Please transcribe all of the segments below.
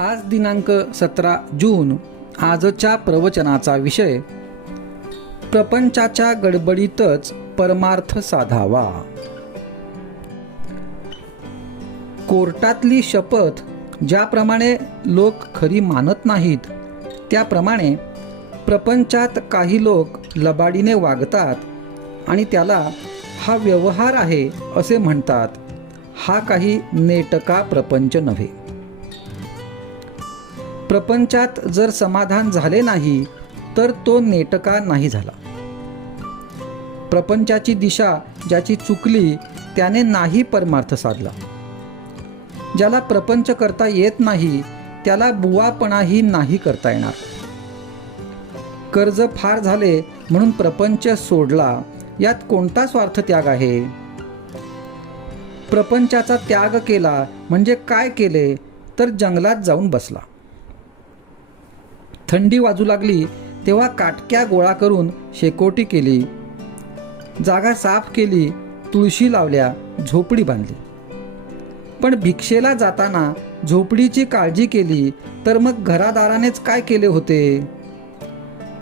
आज दिनांक 17 जून आजच्या प्रवचनाचा विषय प्रपंचाच्या गडबडीतच परमार्थ साधावा। कोर्टातली शपथ ज्याप्रमाणे लोक खरी मानत नाहीत, त्याप्रमाणे प्रपंचात काही लोक लबाडीने वागतात आणि त्याला हा व्यवहार आहे असे म्हणतात। हा काही नेटका प्रपंच नव्हे। प्रपंचात जर समाधान झाले नाही तर तो नेटका नाही झाला। प्रपंचाची दिशा ज्याची चुकली त्याने नाही परमार्थ साधला। ज्याला प्रपंच करता येत नाही त्याला बुवापणाही नाही करता येणार। कर्ज फार झाले म्हणून प्रपंच सोडला, यात कोणता स्वार्थ त्याग आहे? प्रपंचाचा त्याग केला म्हणजे काय केले तर जंगलात जाऊन बसला। थंडी वाजू लागली तेव्हा काटक्या गोळा करून शेकोटी केली, जागा साफ केली, तुळशी लावल्या, झोपडी बांधली। पण भिक्षेला जाताना झोपडीची काळजी केली तर मग घरादारानेच काय केले होते?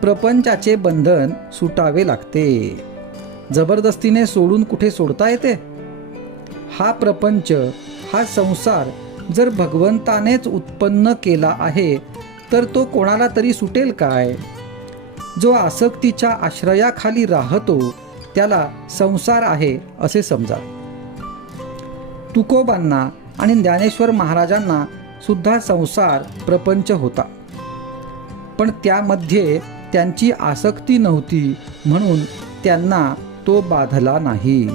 प्रपंचाचे बंधन सुटावे लागते। जबरदस्तीने सोडून कुठे सोडता येते? हा प्रपंच, हा संसार जर भगवंतानेच उत्पन्न केला आहे तर तो कोणाला तरी सुटेल काय? जो आसक्तीच्या आश्रयाखाली राहतो त्याला संसार आहे असे समजा। तुकोबांना आणि ज्ञानेश्वर महाराजांना सुद्धा संसार प्रपंच होता, पण त्यामध्ये त्यांची आसक्ती नव्हती म्हणून त्यांना तो बाधला नाही।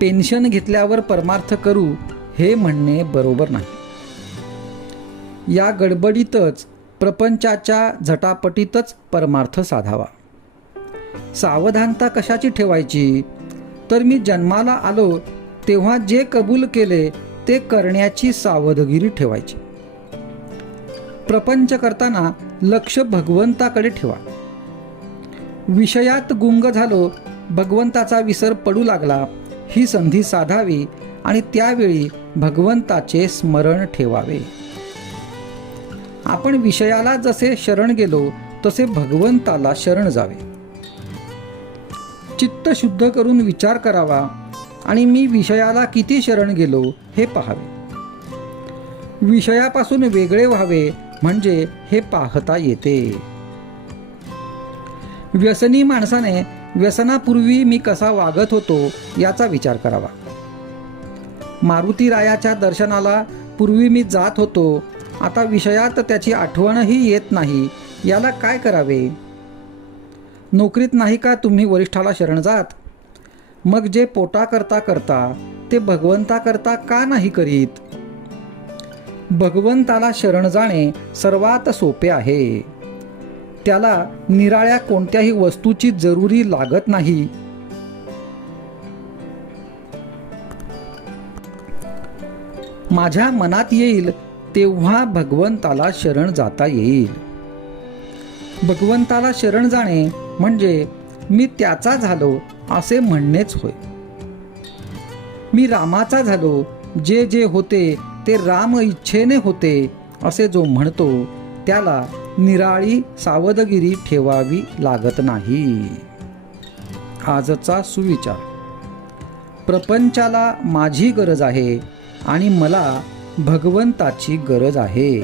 पेन्शन घेतल्यावर परमार्थ करू हे म्हणणे बरोबर नाही। या गडबडीतच प्रपंचाच्या झटापटीतच परमार्थ साधावा। सावधानता कशाची ठेवायची? तर मी जन्माला आलो तेव्हा जे कबूल केले ते करण्याची सावधगिरी ठेवायची। प्रपंच करताना लक्ष भगवंताकडे ठेवा। विषयात गुंग झालो, भगवंताचा विसर पडू लागला, ही संधी साधावी आणि त्यावेळी भगवंताचे स्मरण ठेवावे। आपण विषयाला जसे शरण गेलो तसे भगवंताला शरण जावे। चित्त शुद्ध करून विचार करावा आणि मी विषयाला किती शरण गेलो हे पाहावे। विषयापासून वेगळे व्हावे म्हणजे हे पाहता येते। व्यसनी माणसाने व्यसनापूर्वी मी कसा वागत होतो याचा विचार करावा। मारुतीरायाच्या दर्शनाला पूर्वी मी जात होतो, आता विषयात त्याची आठवणही येत नाही, याला काय करावे? नोकरीत नाही का तुम्ही वरिष्ठाला शरण जात? मग जे पोटा करता करता ते भगवंता करता का नाही करीत? भगवंताला शरण जाणे सर्वात सोपे आहे। त्याला निराळ्या कोणत्याही वस्तूची जरुरी लागत नाही। माझ्या मनात येईल तेव्हा भगवंताला शरण जाता येईल। भगवंताला शरण जाणे म्हणजे मी त्याचा झालो असे म्हणणेच होय। मी रामाचा झालो, जे जे होते ते राम इच्छेने होते असे जो म्हणतो त्याला निराळी सावधगिरी ठेवावी लागत नाही। आजचा सुविचार: प्रपंचाला माझी गरज आहे आणि मला भगवंताची गरज आहे।